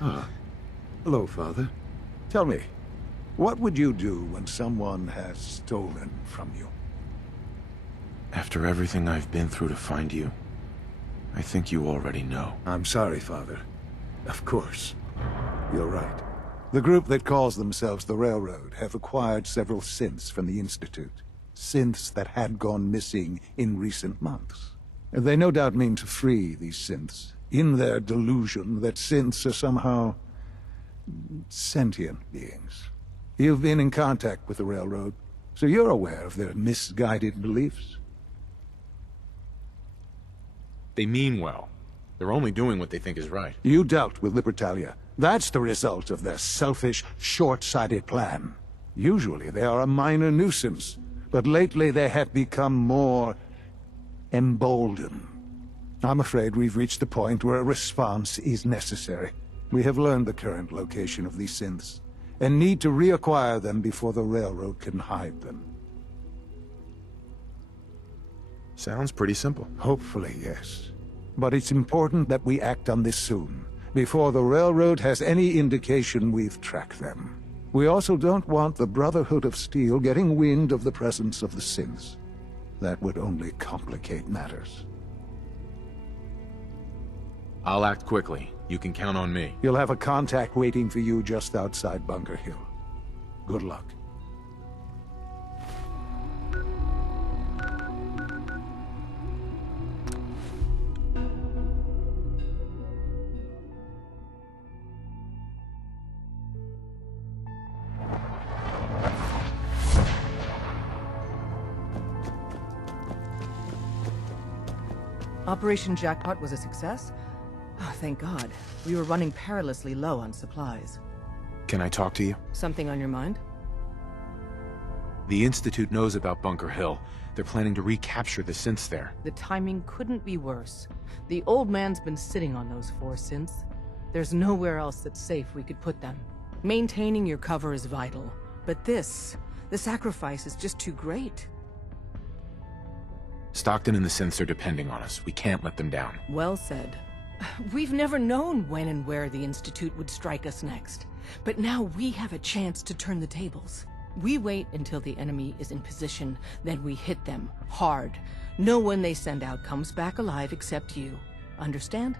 Ah, hello, Father. Tell me, what would you do when someone has stolen from you? After everything I've been through to find you, I think you already know. I'm sorry, Father. Of course. You're right. The group that calls themselves the Railroad have acquired several synths from the Institute. Synths that had gone missing in recent months. They no doubt mean to free these synths, in their delusion that synths are somehow sentient beings. You've been in contact with the Railroad, so you're aware of their misguided beliefs? They mean well. They're only doing what they think is right. You dealt with Libertalia. That's the result of their selfish, short-sighted plan. Usually they are a minor nuisance, but lately they have become more emboldened. I'm afraid we've reached the point where a response is necessary. We have learned the current location of these synths, and need to reacquire them before the Railroad can hide them. Sounds pretty simple. Hopefully, yes. But it's important that we act on this soon, before the Railroad has any indication we've tracked them. We also don't want the Brotherhood of Steel getting wind of the presence of the synths. That would only complicate matters. I'll act quickly. You can count on me. You'll have a contact waiting for you just outside Bunker Hill. Good luck. Operation Jackpot was a success? Oh, thank God. We were running perilously low on supplies. Can I talk to you? Something on your mind? The Institute knows about Bunker Hill. They're planning to recapture the synths there. The timing couldn't be worse. The old man's been sitting on those 4 synths. There's nowhere else that's safe we could put them. Maintaining your cover is vital. But the sacrifice is just too great. Stockton and the synths are depending on us. We can't let them down. Well said. We've never known when and where the Institute would strike us next. But now we have a chance to turn the tables. We wait until the enemy is in position, then we hit them, hard. No one they send out comes back alive except you. Understand?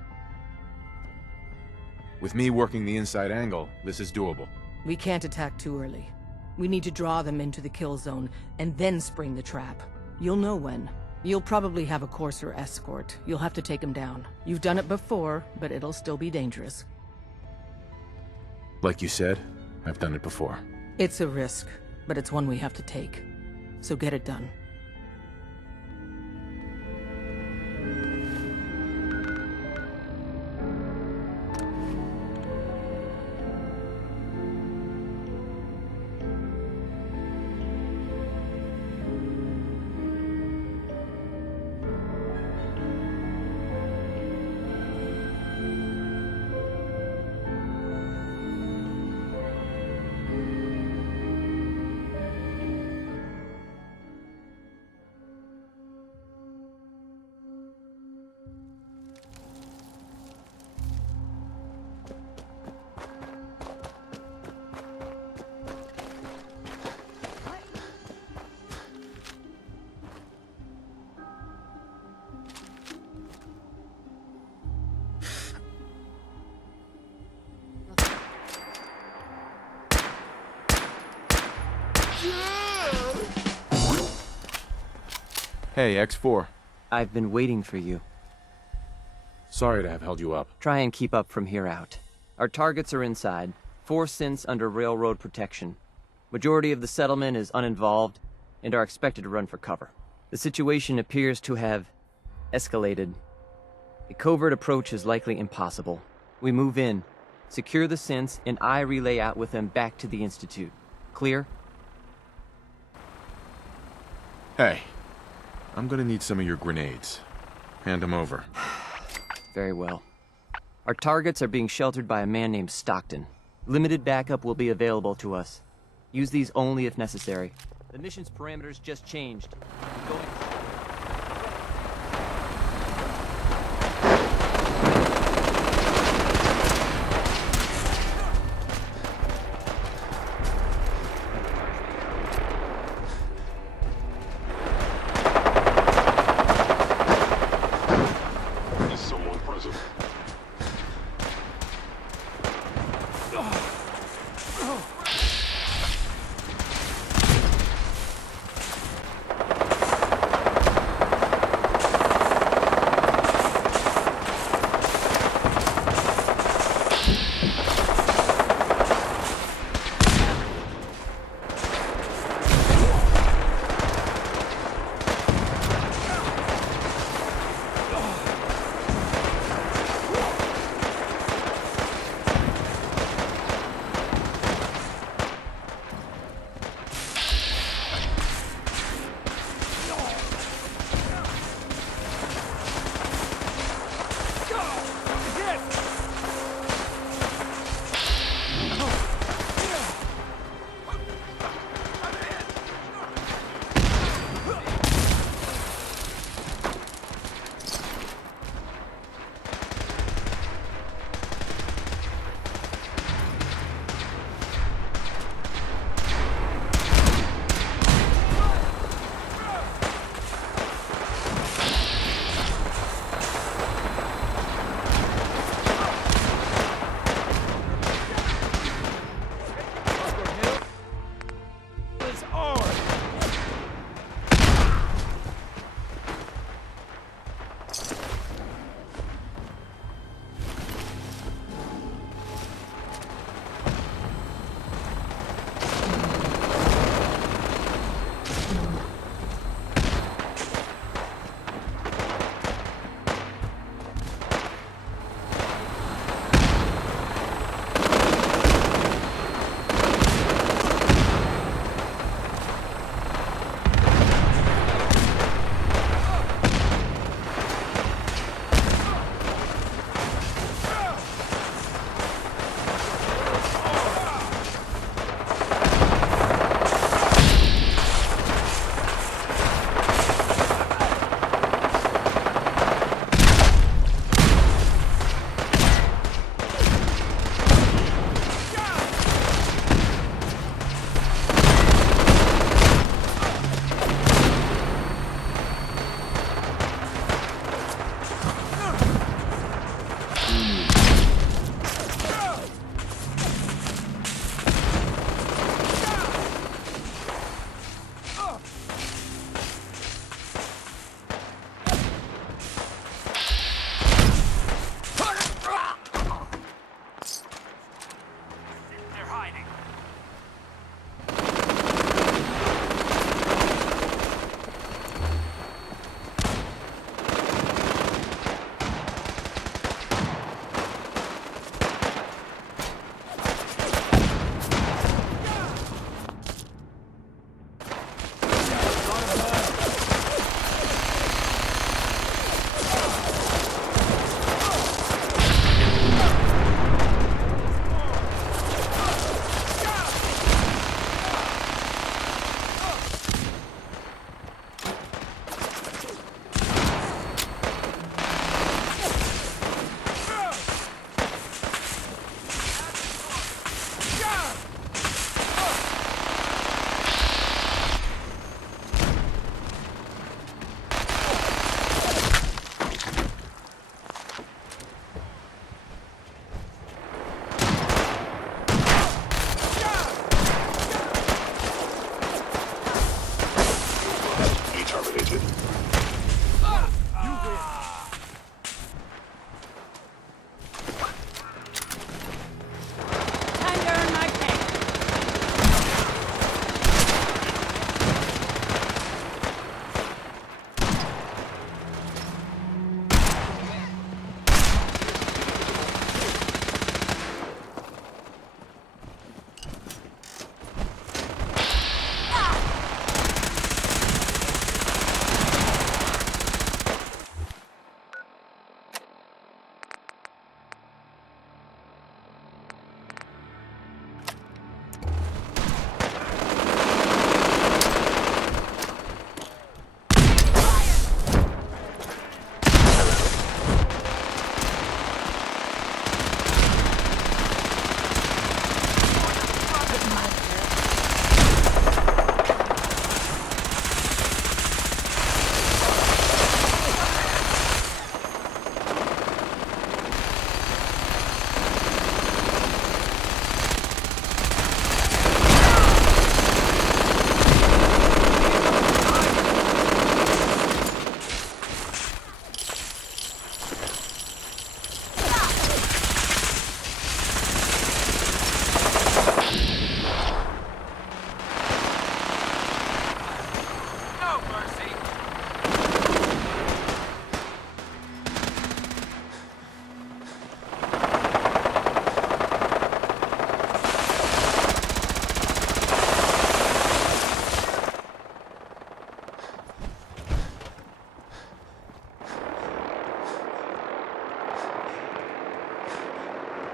With me working the inside angle, this is doable. We can't attack too early. We need to draw them into the kill zone, and then spring the trap. You'll know when. You'll probably have a Courser escort. You'll have to take him down. You've done it before, but it'll still be dangerous. Like you said, I've done it before. It's a risk, but it's one we have to take. So get it done. Hey, X4. I've been waiting for you. Sorry to have held you up. Try and keep up from here out. Our targets are inside, 4 synths under railroad protection. Majority of the settlement is uninvolved and are expected to run for cover. The situation appears to have escalated. A covert approach is likely impossible. We move in, secure the synths, and I relay out with them back to the Institute. Clear? Hey, I'm gonna need some of your grenades. Hand them over. Very well. Our targets are being sheltered by a man named Stockton. Limited backup will be available to us. Use these only if necessary. The mission's parameters just changed. Going... Test be terminated. Time to earn my pay.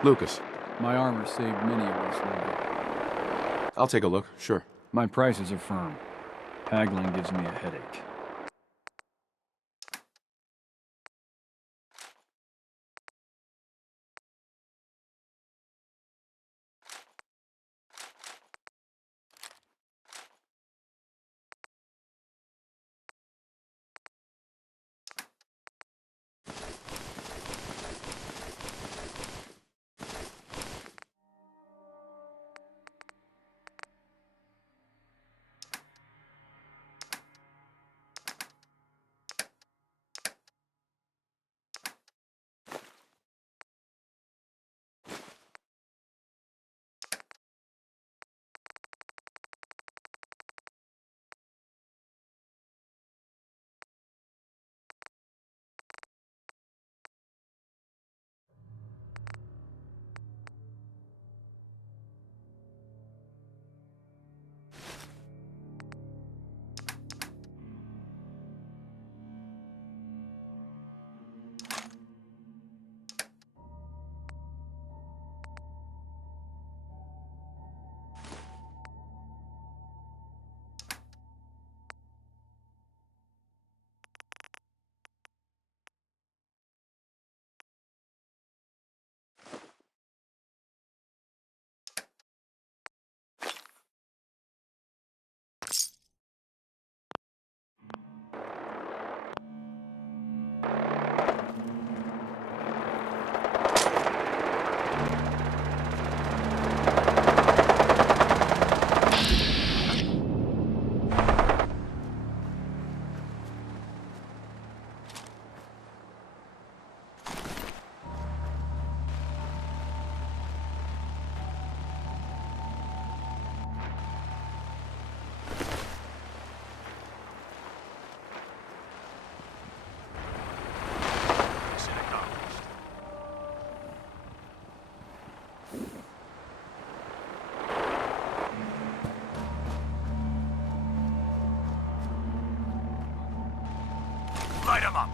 Lucas, My armor saved many of us, Logan. I'll take a look, sure. My prices are firm. Haggling gives me a headache. Light 'em up.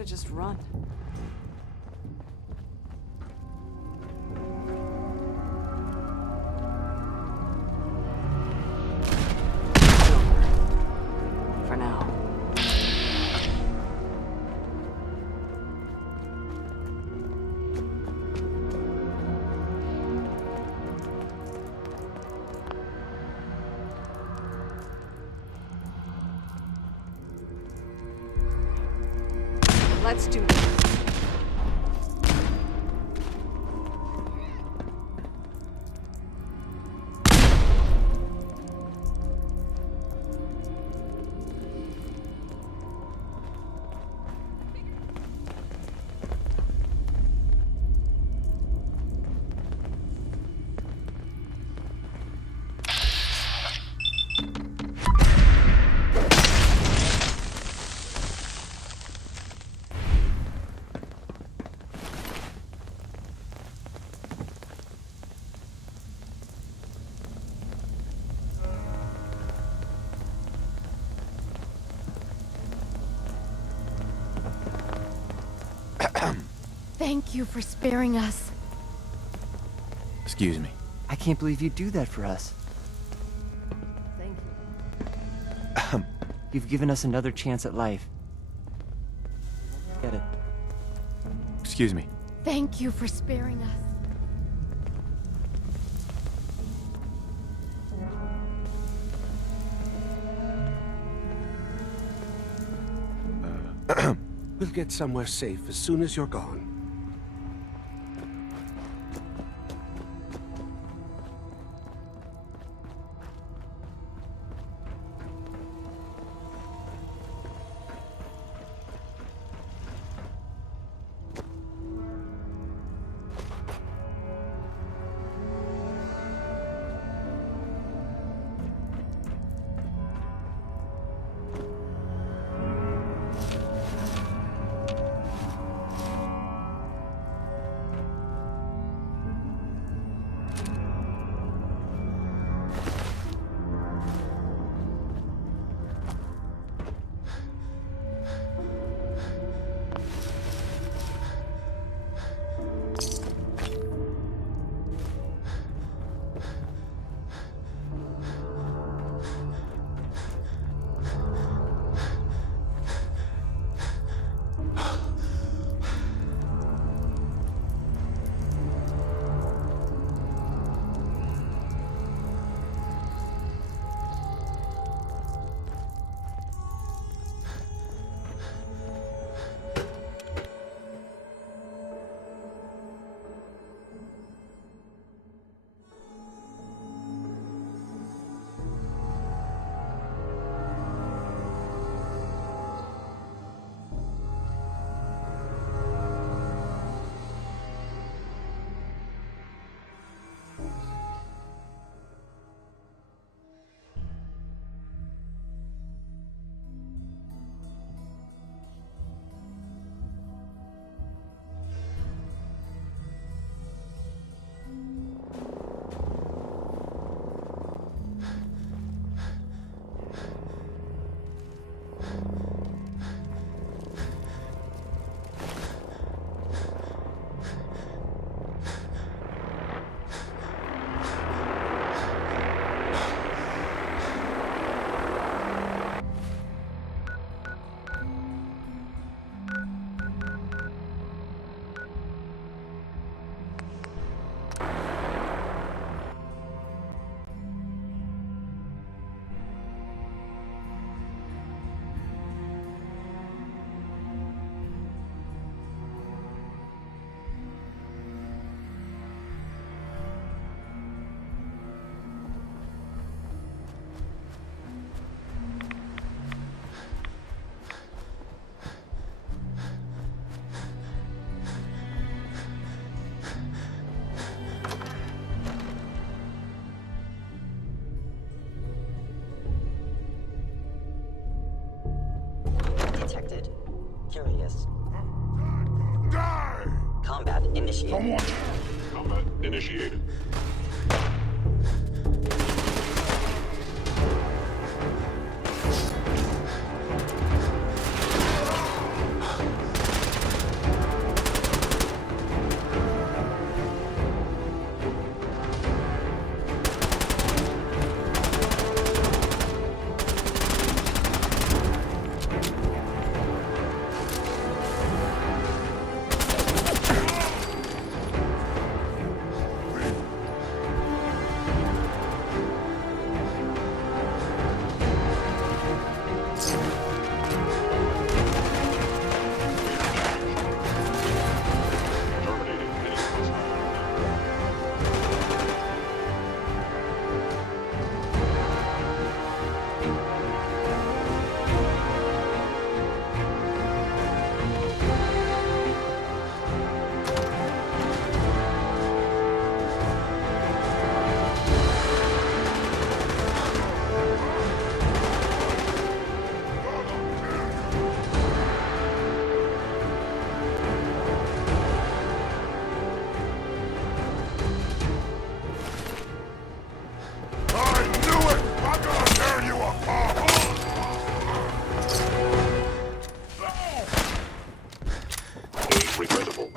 have just run. For now. Let's do this. Thank you for sparing us. Excuse me. I can't believe you'd do that for us. Thank you. You've given us another chance at life. Get it. Excuse me. Thank you for sparing us. We'll get somewhere safe as soon as you're gone. Detected. Curious. Die! Combat initiated. Combat initiated.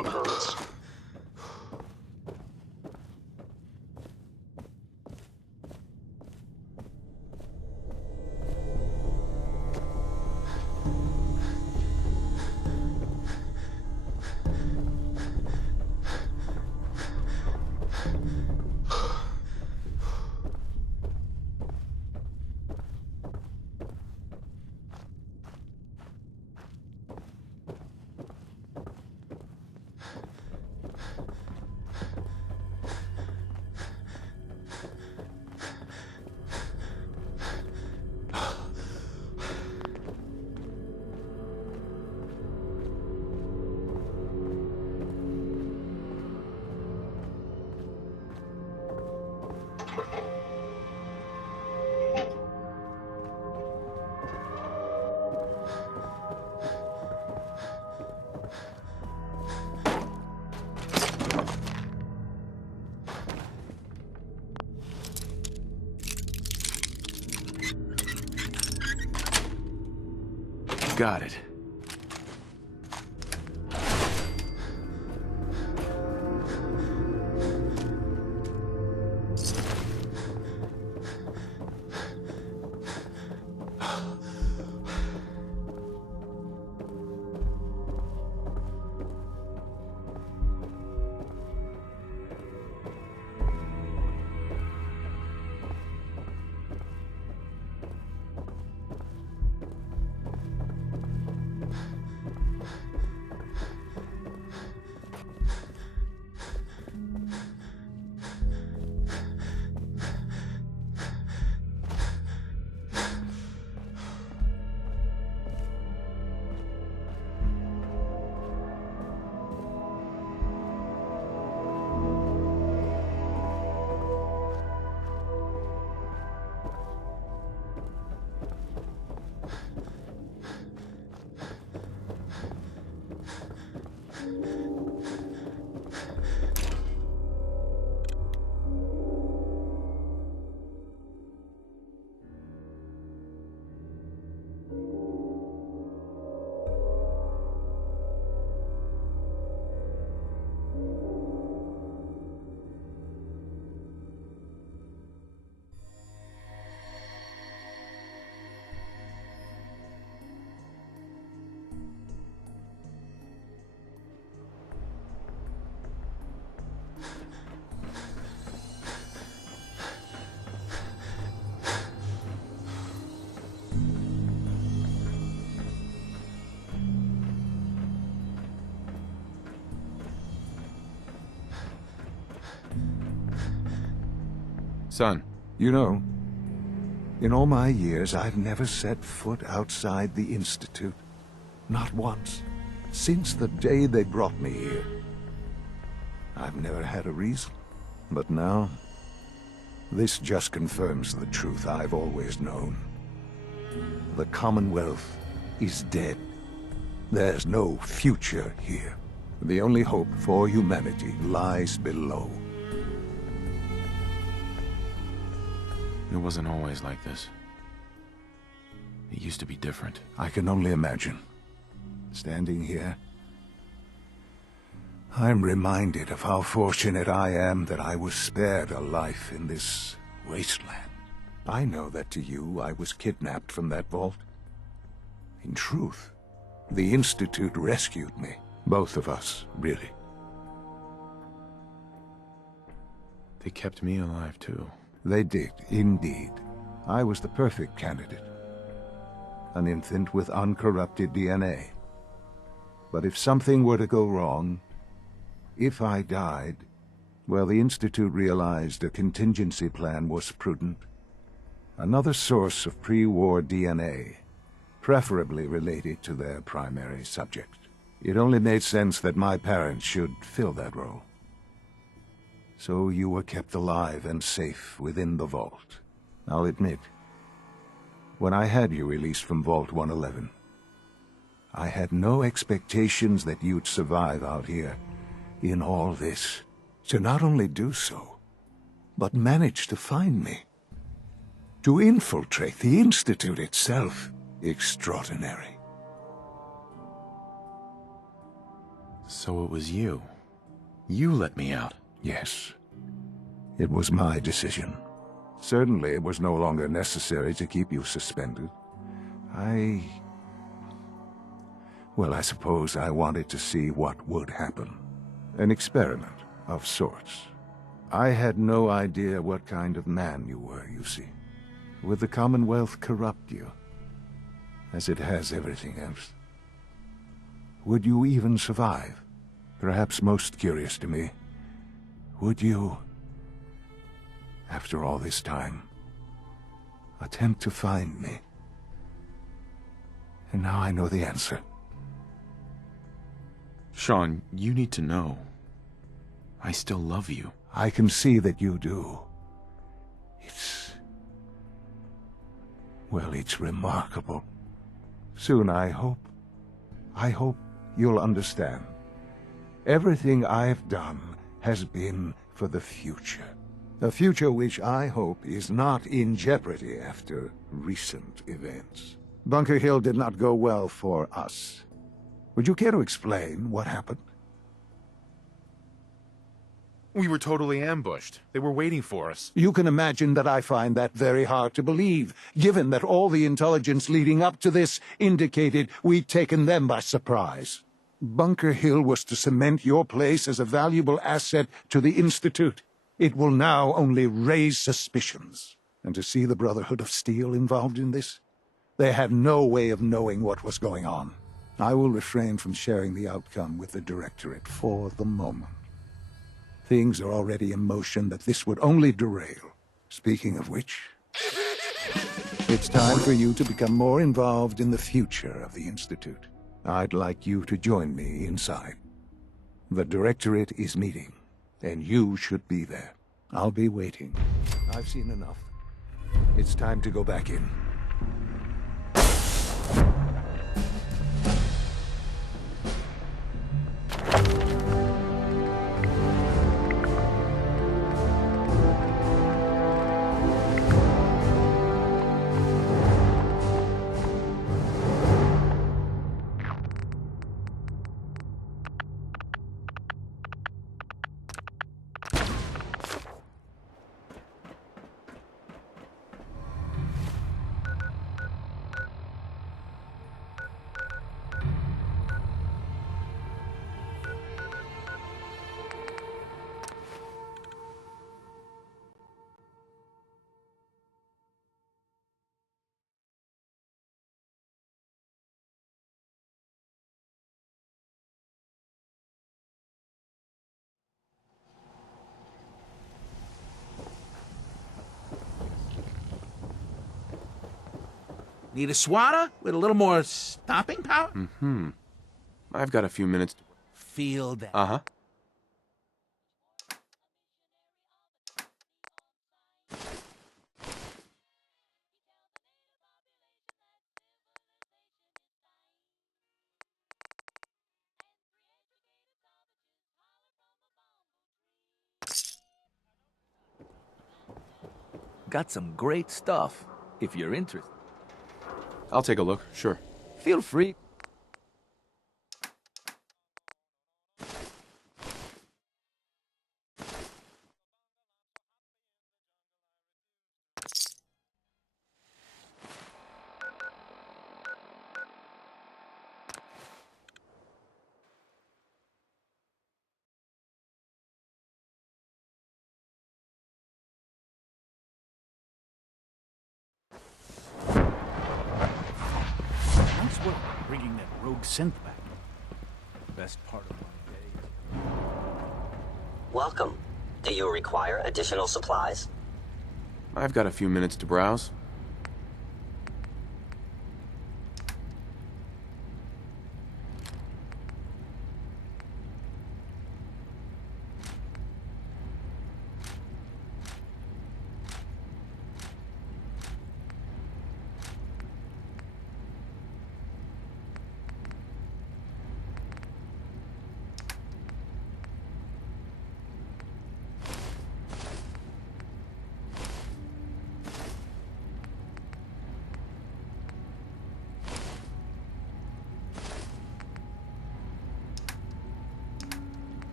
occurrence. Got it. Son. You know, in all my years, I've never set foot outside the Institute. Not once. Since the day they brought me here. I've never had a reason. But now, this just confirms the truth I've always known. The Commonwealth is dead. There's no future here. The only hope for humanity lies below. It wasn't always like this. It used to be different. I can only imagine. Standing here, I'm reminded of how fortunate I am that I was spared a life in this wasteland. I know that to you, I was kidnapped from that vault. In truth, the Institute rescued me. Both of us, really. They kept me alive, too. They did, indeed. I was the perfect candidate. An infant with uncorrupted DNA. But if something were to go wrong, if I died, well, the Institute realized a contingency plan was prudent. Another source of pre-war DNA, preferably related to their primary subject. It only made sense that my parents should fill that role. So you were kept alive and safe within the vault. I'll admit, when I had you released from Vault 111, I had no expectations that you'd survive out here in all this. To not only do so, but manage to find me. To infiltrate the Institute itself. Extraordinary. So it was you. You let me out. Yes. It was my decision. Certainly it was no longer necessary to keep you suspended. Well, I suppose I wanted to see what would happen. An experiment of sorts. I had no idea what kind of man you were, you see. Would the Commonwealth corrupt you, as it has everything else? Would you even survive? Perhaps most curious to me, would you, after all this time, attempt to find me? And now I know the answer. Sean, you need to know. I still love you. I can see that you do. Well, it's remarkable. Soon, I hope you'll understand. Everything I've done has been for the future. A future which I hope is not in jeopardy after recent events. Bunker Hill did not go well for us. Would you care to explain what happened? We were totally ambushed. They were waiting for us. You can imagine that I find that very hard to believe, given that all the intelligence leading up to this indicated we'd taken them by surprise. Bunker Hill was to cement your place as a valuable asset to the Institute. It will now only raise suspicions. And to see the Brotherhood of Steel involved in this? They had no way of knowing what was going on. I will refrain from sharing the outcome with the Directorate for the moment. Things are already in motion that this would only derail. Speaking of which, it's time for you to become more involved in the future of the Institute. I'd like you to join me inside. The Directorate is meeting, and you should be there. I'll be waiting. I've seen enough. It's time to go back in. Need a swatter with a little more stopping power? I've got a few minutes to... Feel that. Uh-huh. Got some great stuff, if you're interested. I'll take a look, sure. Feel free. Nice work bringing that rogue synth back. Best part of my day. Welcome. Do you require additional supplies? I've got a few minutes to browse.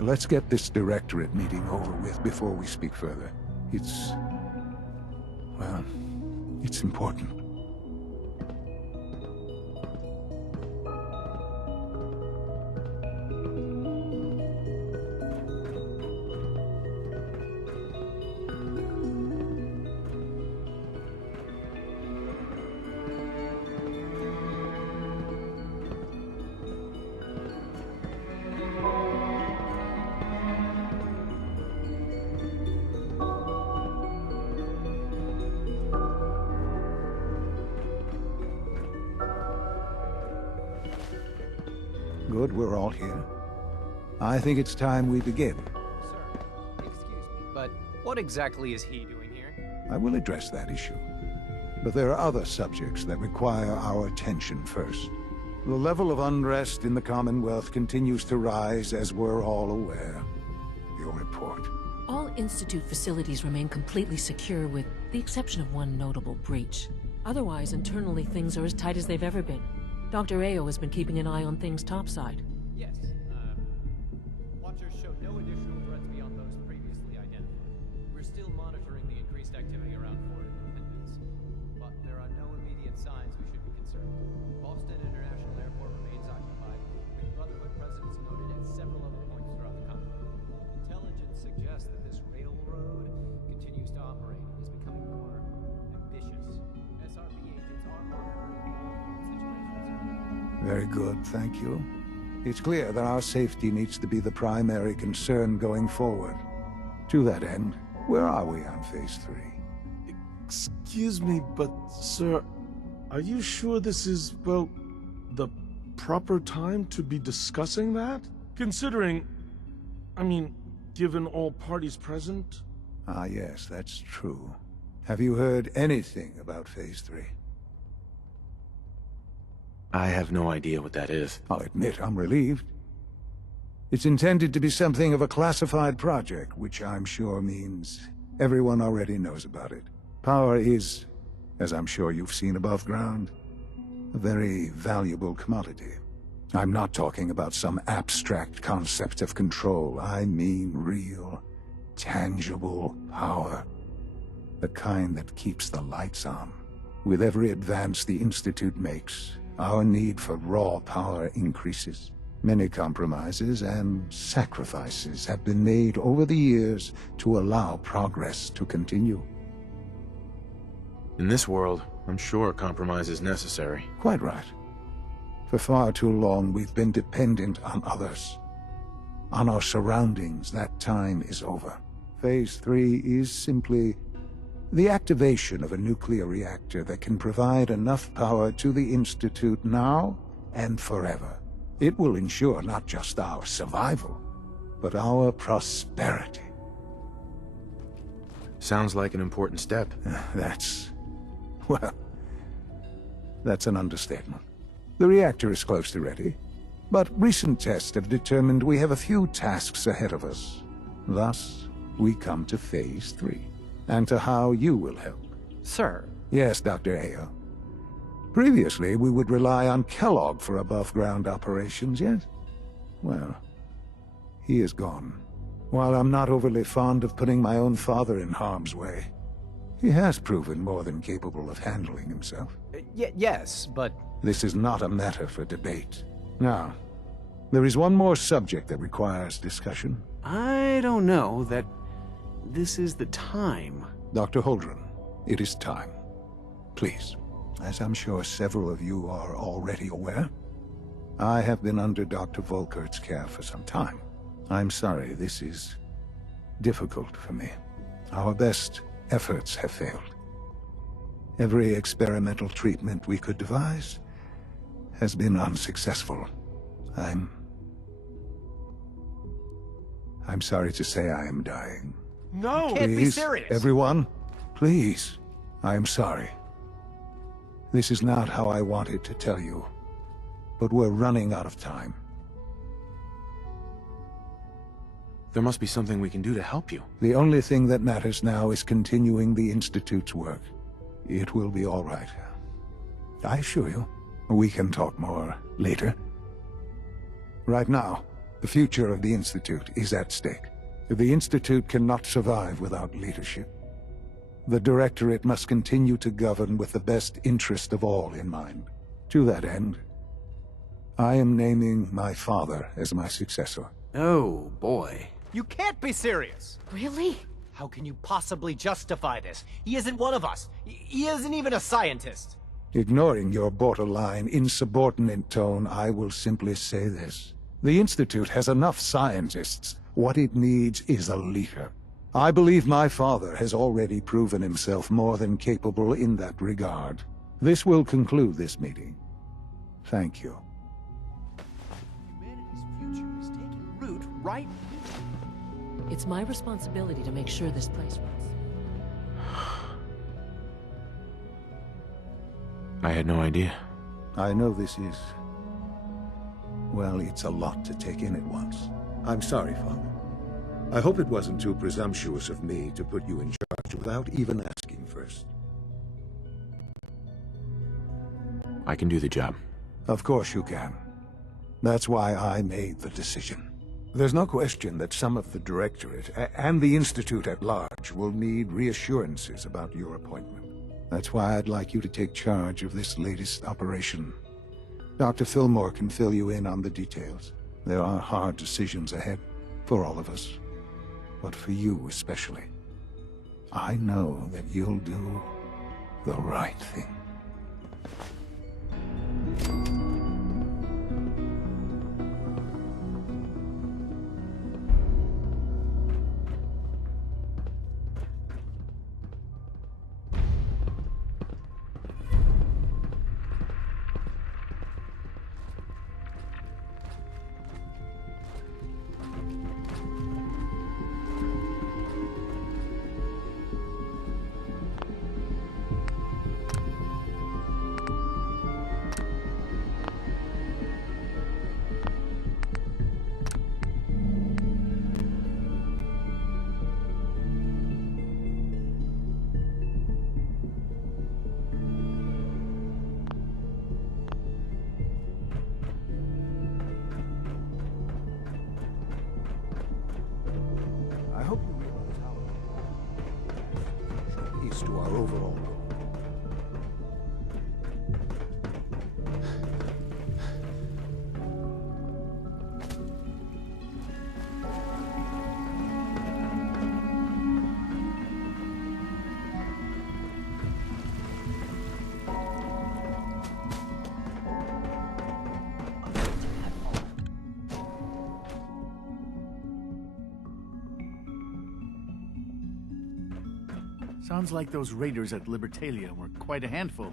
Let's get this directorate meeting over with before we speak further. Well, it's important. Good, we're all here. I think it's time we begin. Sir, excuse me, but what exactly is he doing here? I will address that issue. But there are other subjects that require our attention first. The level of unrest in the Commonwealth continues to rise, as we're all aware. Your report. All Institute facilities remain completely secure with the exception of one notable breach. Otherwise, internally things are as tight as they've ever been. Dr. Ayo has been keeping an eye on things topside. Yes, Watchers show no additional threats beyond those previously identified. We're still monitoring the increased activity around Fort Independence, but there are no immediate signs we should be concerned. Boston International Airport remains occupied, with Brotherhood presence noted at several other points throughout the Commonwealth. Intelligence suggests that this railroad continues to operate and is becoming more ambitious. SRB agents are monitoring situations. Very good, thank you. It's clear that our safety needs to be the primary concern going forward. To that end, where are we on Phase 3? Excuse me, but, sir, are you sure this is, well, the proper time to be discussing that? Considering, given all parties present? Ah, yes, that's true. Have you heard anything about Phase 3? I have no idea what that is. I'll admit I'm relieved. It's intended to be something of a classified project, which I'm sure means everyone already knows about it. Power is, as I'm sure you've seen above ground, a very valuable commodity. I'm not talking about some abstract concept of control. I mean real, tangible power. The kind that keeps the lights on. With every advance the Institute makes, our need for raw power increases. Many compromises and sacrifices have been made over the years to allow progress to continue. In this world, I'm sure compromise is necessary. Quite right. For far too long, we've been dependent on others. On our surroundings. That time is over. Phase 3 is simply the activation of a nuclear reactor that can provide enough power to the Institute now and forever. It will ensure not just our survival, but our prosperity. Sounds like an important step. That's an understatement. The reactor is close to ready, but recent tests have determined we have a few tasks ahead of us. Thus, we come to Phase 3, and to how you will help. Sir. Yes, Dr. Ayo. Previously, we would rely on Kellogg for above-ground operations, yes? Well, he is gone. While I'm not overly fond of putting my own father in harm's way, he has proven more than capable of handling himself. Yes, but... This is not a matter for debate. Now, there is one more subject that requires discussion. I don't know that this is the time. Dr. Holdren, it is time. Please. As I'm sure several of you are already aware, I have been under Dr. Volkert's care for some time. I'm sorry, this is difficult for me. Our best efforts have failed. Every experimental treatment we could devise has been unsuccessful. I'm sorry to say I am dying. No! You can't be Please, serious! everyone, please. I am sorry. This is not how I wanted to tell you, but we're running out of time. There must be something we can do to help you. The only thing that matters now is continuing the Institute's work. It will be all right. I assure you. We can talk more later. Right now, The future of the Institute is at stake. The Institute cannot survive without leadership. The Directorate must continue to govern with the best interest of all in mind. To that end, I am naming my father as my successor. Oh, boy. You can't be serious! Really? How can you possibly justify this? He isn't one of us. He isn't even a scientist. Ignoring your borderline, insubordinate tone, I will simply say this. The Institute has enough scientists. What it needs is a leader. I believe my father has already proven himself more than capable in that regard. This will conclude this meeting. Thank you. Humanity's future is taking root right. It's my responsibility to make sure this place runs. I had no idea. I know this is... well, it's a lot to take in at once. I'm sorry, Father. I hope it wasn't too presumptuous of me to put you in charge without even asking first. I can do the job. Of course you can. That's why I made the decision. There's no question that some of the Directorate and the Institute at large will need reassurances about your appointment. That's why I'd like you to take charge of this latest operation. Dr. Fillmore can fill you in on the details. There are hard decisions ahead, for all of us. But for you especially. I know that you'll do the right thing. I hope you realize how it is to our overall goal. Sounds like those raiders at Libertalia were quite a handful.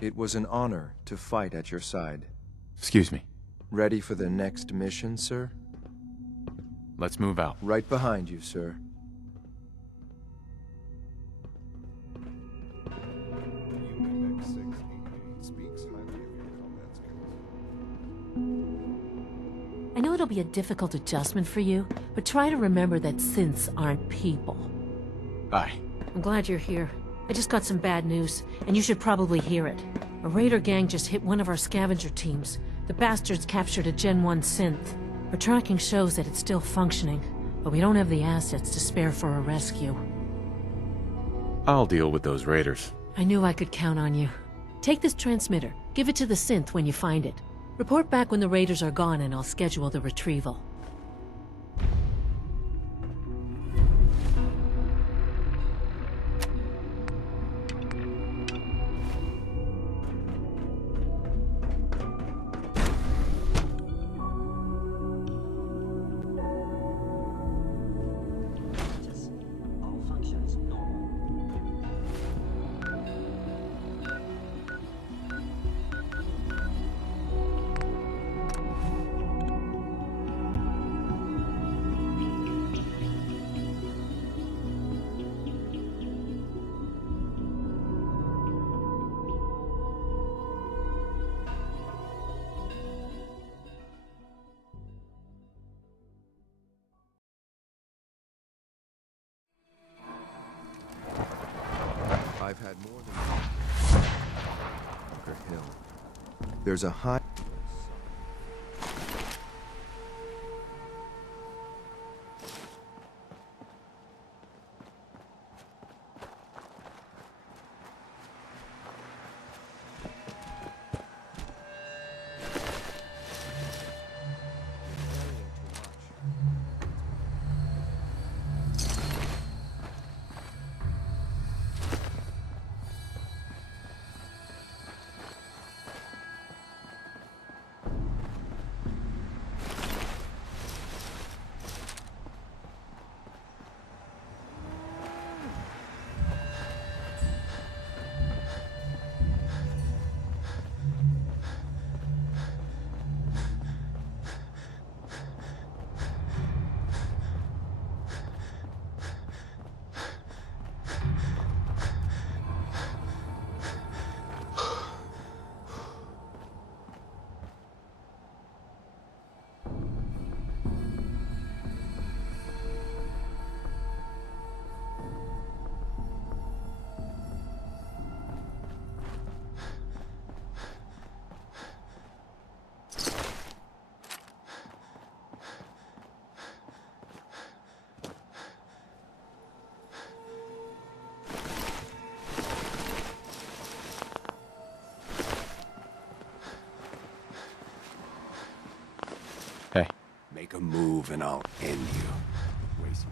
It was an honor to fight at your side. Excuse me. Ready for the next mission, sir? Let's move out. Right behind you, sir. I know it'll be a difficult adjustment for you, but try to remember that synths aren't people. Bye. I'm glad you're here. I just got some bad news, and you should probably hear it. A raider gang just hit one of our scavenger teams. The bastards captured a Gen 1 synth. Our tracking shows that it's still functioning, but we don't have the assets to spare for a rescue. I'll deal with those raiders. I knew I could count on you. Take this transmitter. Give it to the synth when you find it. Report back when the raiders are gone and I'll schedule the retrieval. All functions normal. There's a high... Hey. Make a move and I'll end you, Wasteman.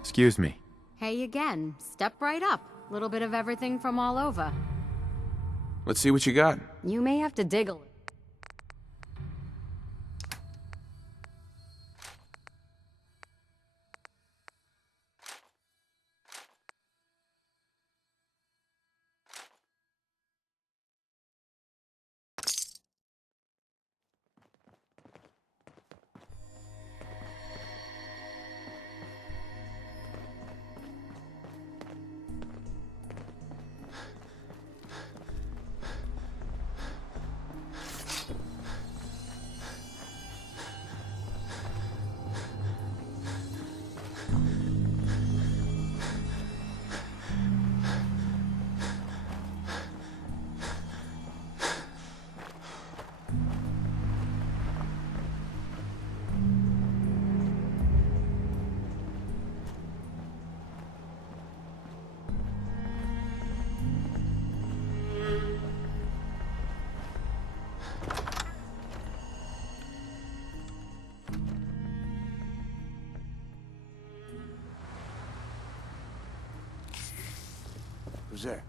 Excuse me. Hey again. Step right up. Little bit of everything from all over. Let's see what you got. You may have to dig a little. Who's there?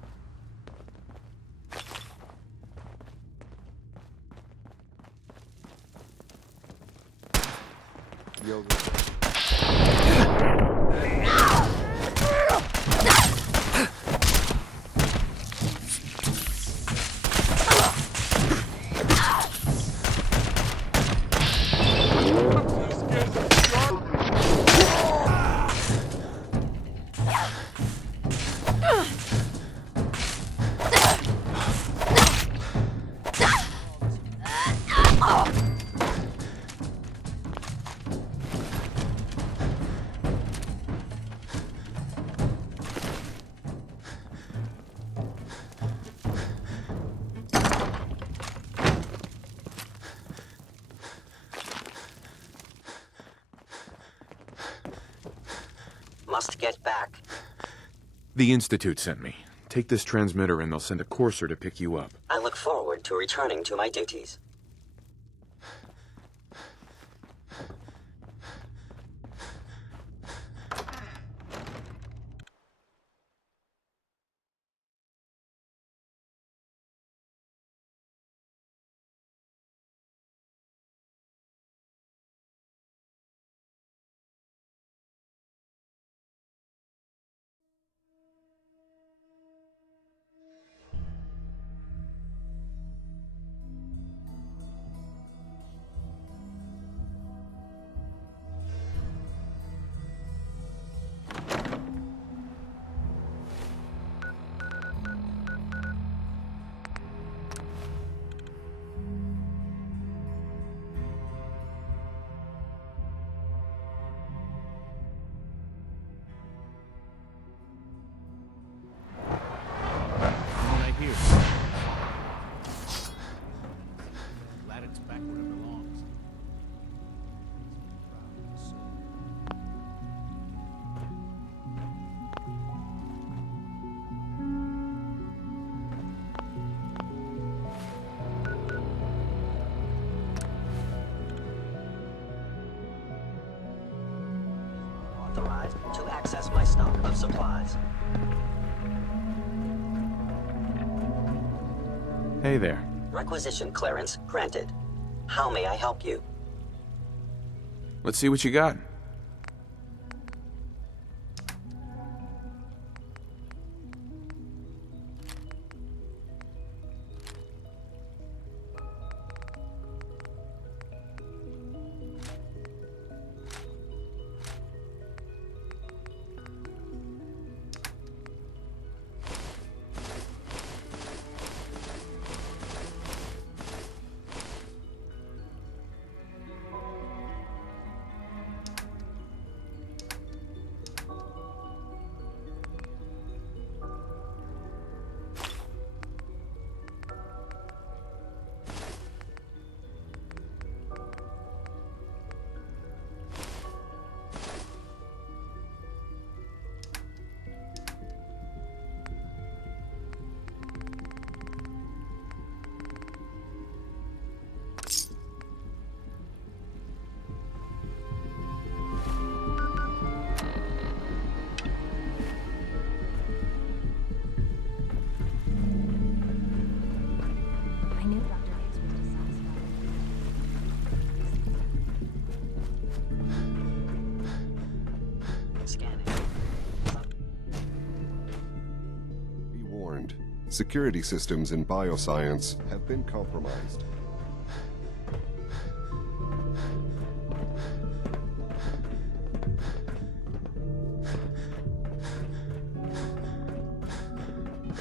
Must get back. The Institute sent me. Take this transmitter and they'll send a courser to pick you up. I look forward to returning to my duties. authorized to access my stock of supplies. Hey there. Requisition clearance granted. How may I help you? Let's see what you got. Be warned. Security systems in bioscience have been compromised.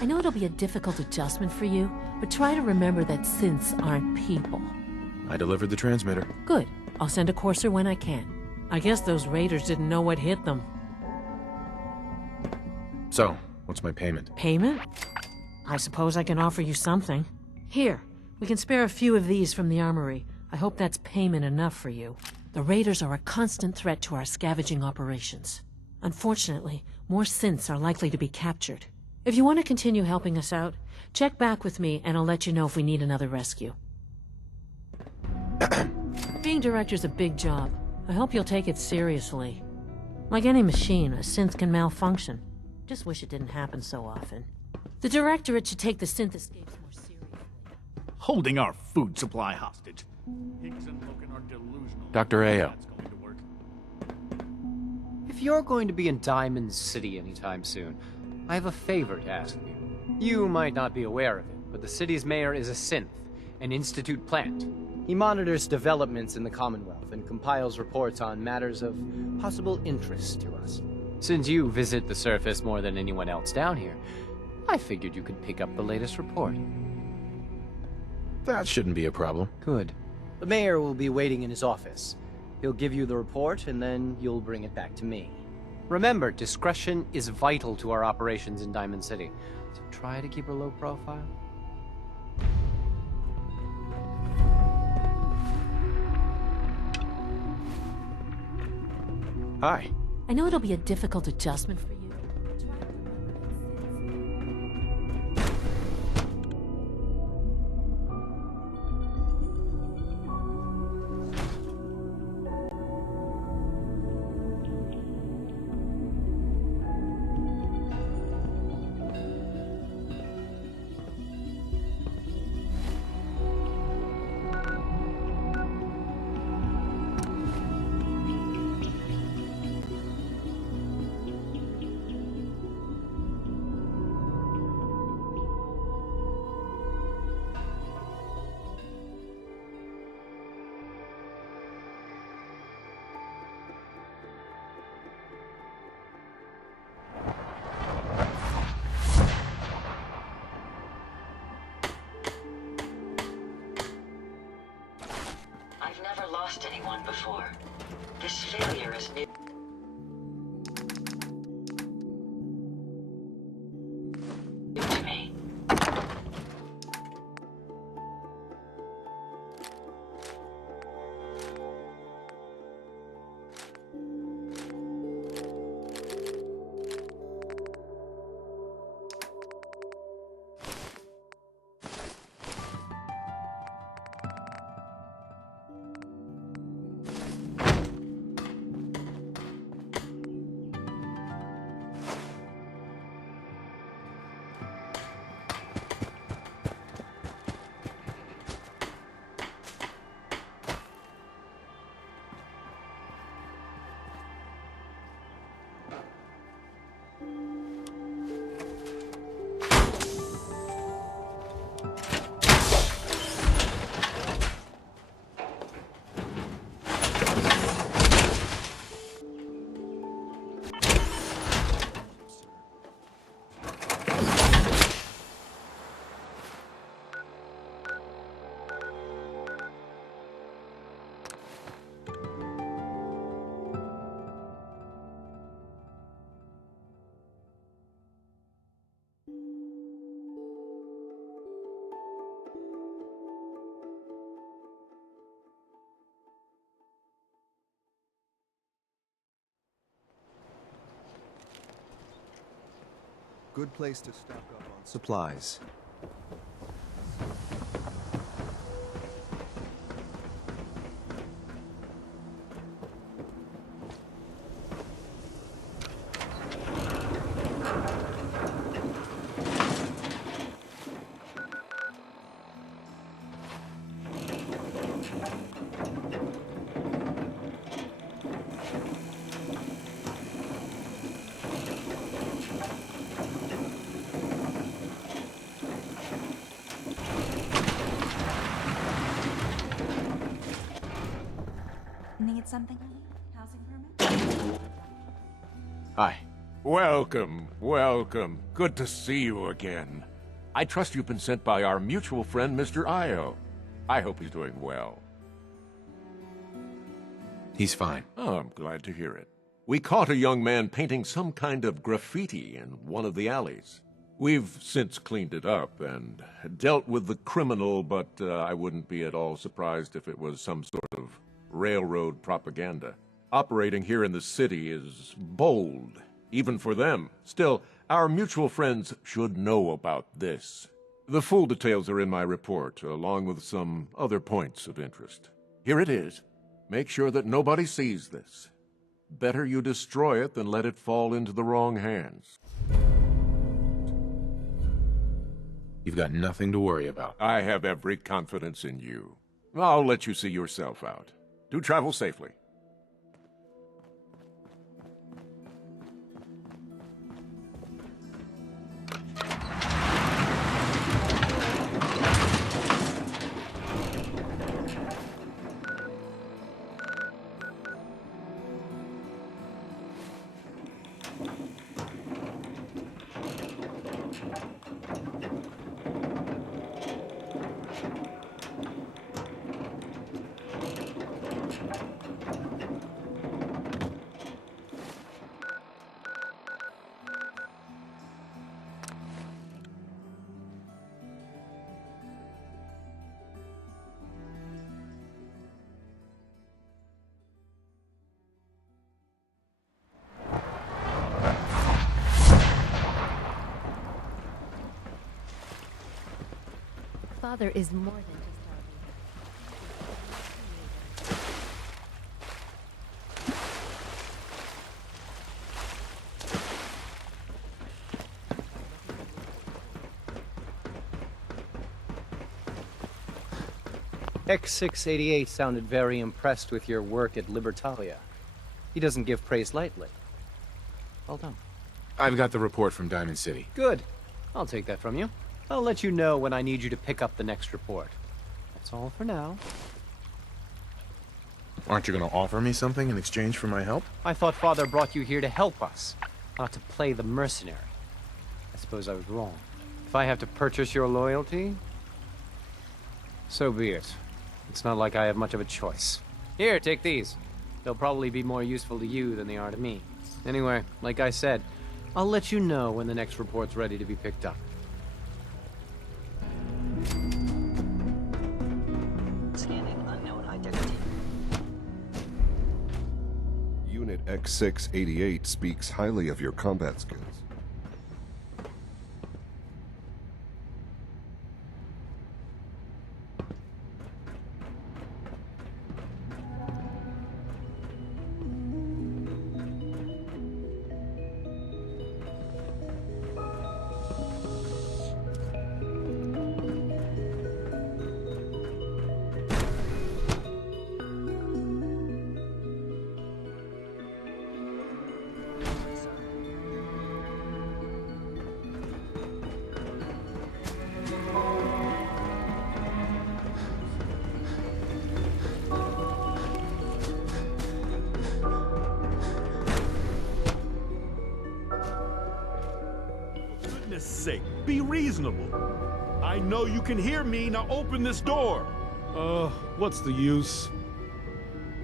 I know it'll be a difficult adjustment for you, but try to remember that synths aren't people. I delivered the transmitter. Good. I'll send a courser when I can. I guess those raiders didn't know what hit them. So, what's my payment? Payment? I suppose I can offer you something. Here, we can spare a few of these from the armory. I hope that's payment enough for you. The raiders are a constant threat to our scavenging operations. Unfortunately, more synths are likely to be captured. If you want to continue helping us out, check back with me and I'll let you know if we need another rescue. Being director's a big job. I hope you'll take it seriously. Like any machine, a synth can malfunction. Just wish it didn't happen so often. The directorate should take the synth escapes more seriously. Holding our food supply hostage. Higgs and Loken are delusional. Dr. Ayo. That's going to work. If you're going to be in Diamond City anytime soon, I have a favor to ask you. You might not be aware of it, but the city's mayor is a synth, an Institute plant. He monitors developments in the Commonwealth and compiles reports on matters of possible interest to us. Since you visit the surface more than anyone else down here, I figured you could pick up the latest report. That shouldn't be a problem. Good. The mayor will be waiting in his office. He'll give you the report, and then you'll bring it back to me. Remember, discretion is vital to our operations in Diamond City, so try to keep a low profile. Hi. I know it'll be a difficult adjustment for you. I've never lost anyone before. This failure is new to me. Good place to stock up on supplies. Need something, honey? Housing permit? Hi. Welcome, welcome. Good to see you again. I trust you've been sent by our mutual friend, Mr. Io. I hope he's doing well. He's fine. Oh, I'm glad to hear it. We caught a young man painting some kind of graffiti in one of the alleys. We've since cleaned it up and dealt with the criminal, but I wouldn't be at all surprised if it was some sort of railroad propaganda. Operating here in the city is bold, even for them. Still, our mutual friends should know about this. The full details are in my report, along with some other points of interest. Here it is. Make sure that nobody sees this. Better you destroy it than let it fall into the wrong hands. You've got nothing to worry about. I have every confidence in you. I'll let you see yourself out. Do travel safely. Father is more than just X688 sounded very impressed with your work at Libertalia. He doesn't give praise lightly. Well done. I've got the report from Diamond City. Good. I'll take that from you. I'll let you know when I need you to pick up the next report. That's all for now. Aren't you going to offer me something in exchange for my help? I thought Father brought you here to help us, not to play the mercenary. I suppose I was wrong. If I have to purchase your loyalty, so be it. It's not like I have much of a choice. Here, take these. They'll probably be more useful to you than they are to me. Anyway, like I said, I'll let you know when the next report's ready to be picked up. Scanning unknown identity. Unit X688 speaks highly of your combat skills. Sake, be reasonable. I know you can hear me. Now open this door. What's the use?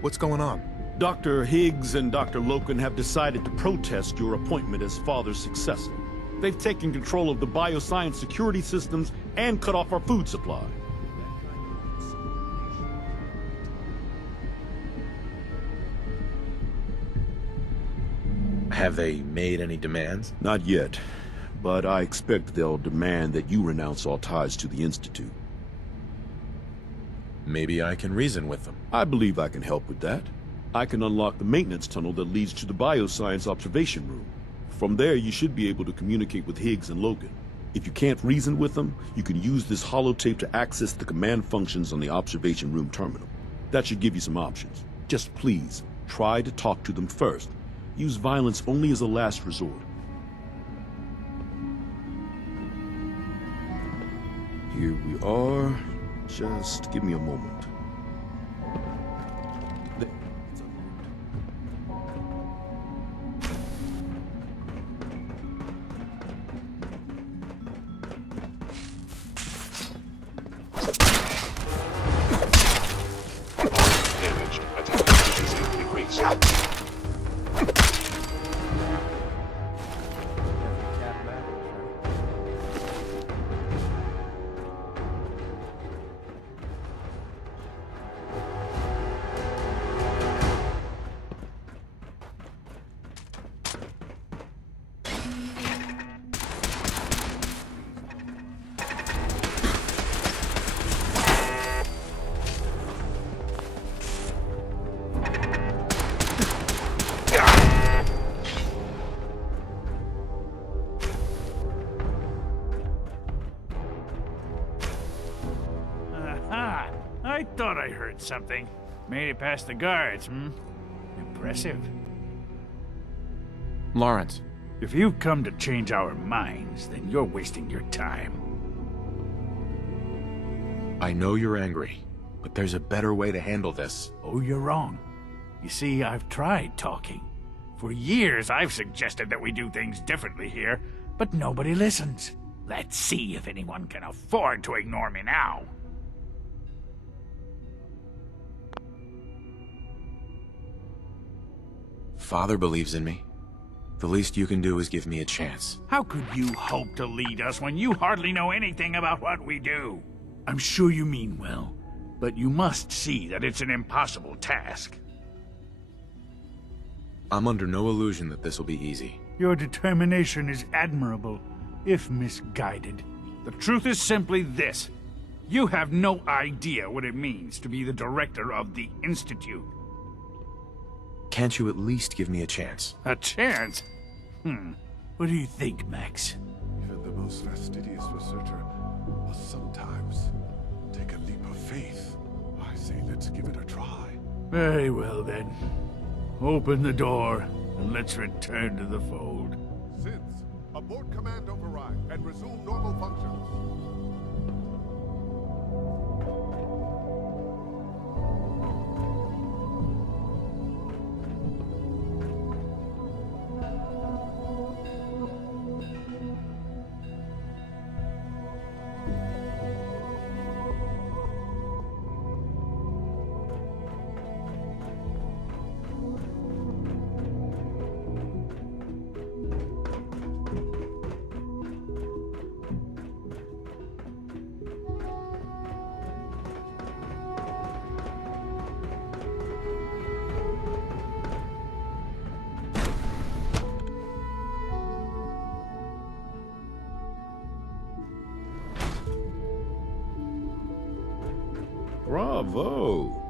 What's going on? Dr. Higgs and Dr. Loken have decided to protest your appointment as Father's successor. They've taken control of the bioscience security systems and cut off our food supply. Have they made any demands? Not yet. but I expect they'll demand that you renounce all ties to the Institute. Maybe I can reason with them. I believe I can help with that. I can unlock the maintenance tunnel that leads to the bioscience observation room. From there, you should be able to communicate with Higgs and Logan. If you can't reason with them, you can use this holotape to access the command functions on the observation room terminal. That should give you some options. Just please, try to talk to them first. Use violence only as a last resort. Here we are. Just give me a moment. There, it's unlocked. Damaged. Attack efficiency decreased. Aha! I thought I heard something. Made it past the guards, Impressive. Lawrence. If you've come to change our minds, then you're wasting your time. I know you're angry, but there's a better way to handle this. Oh, you're wrong. You see, I've tried talking. For years, I've suggested that we do things differently here, but nobody listens. Let's see if anyone can afford to ignore me now. Father believes in me. The least you can do is give me a chance. How could you hope to lead us when you hardly know anything about what we do? I'm sure you mean well, but you must see that it's an impossible task. I'm under no illusion that this will be easy. Your determination is admirable, if misguided. The truth is simply this. You have no idea what it means to be the director of the Institute. Can't you at least give me a chance? A chance? What do you think, Max? Even the most fastidious researcher must sometimes take a leap of faith. I say let's give it a try. Very well, then. Open the door, and let's return to the fold. Synths, abort command override and resume normal functions. Bravo!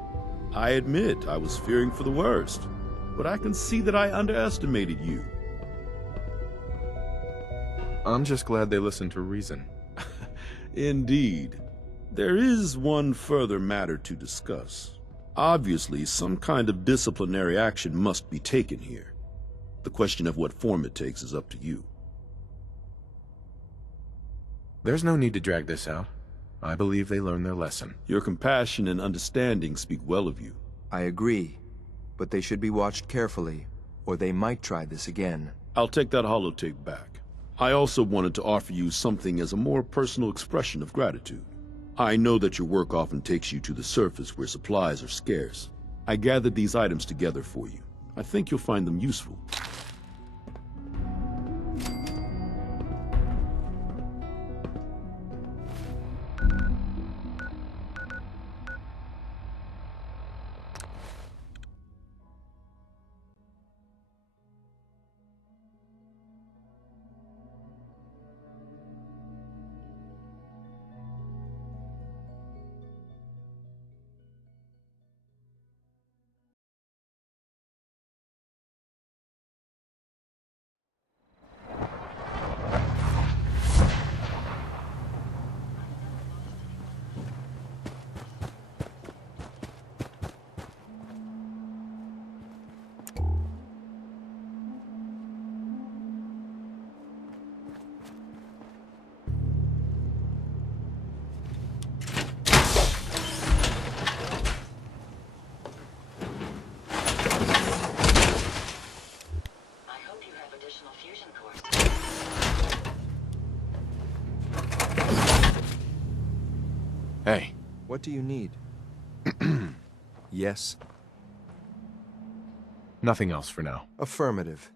I admit I was fearing for the worst, but I can see that I underestimated you. I'm just glad they listened to reason. Indeed. There is one further matter to discuss. Obviously, some kind of disciplinary action must be taken here. The question of what form it takes is up to you. There's no need to drag this out. I believe they learned their lesson. Your compassion and understanding speak well of you. I agree, but they should be watched carefully, or they might try this again. I'll take that holotape back. I also wanted to offer you something as a more personal expression of gratitude. I know that your work often takes you to the surface where supplies are scarce. I gathered these items together for you. I think you'll find them useful. What do you need? Yes? Nothing else for now. Affirmative.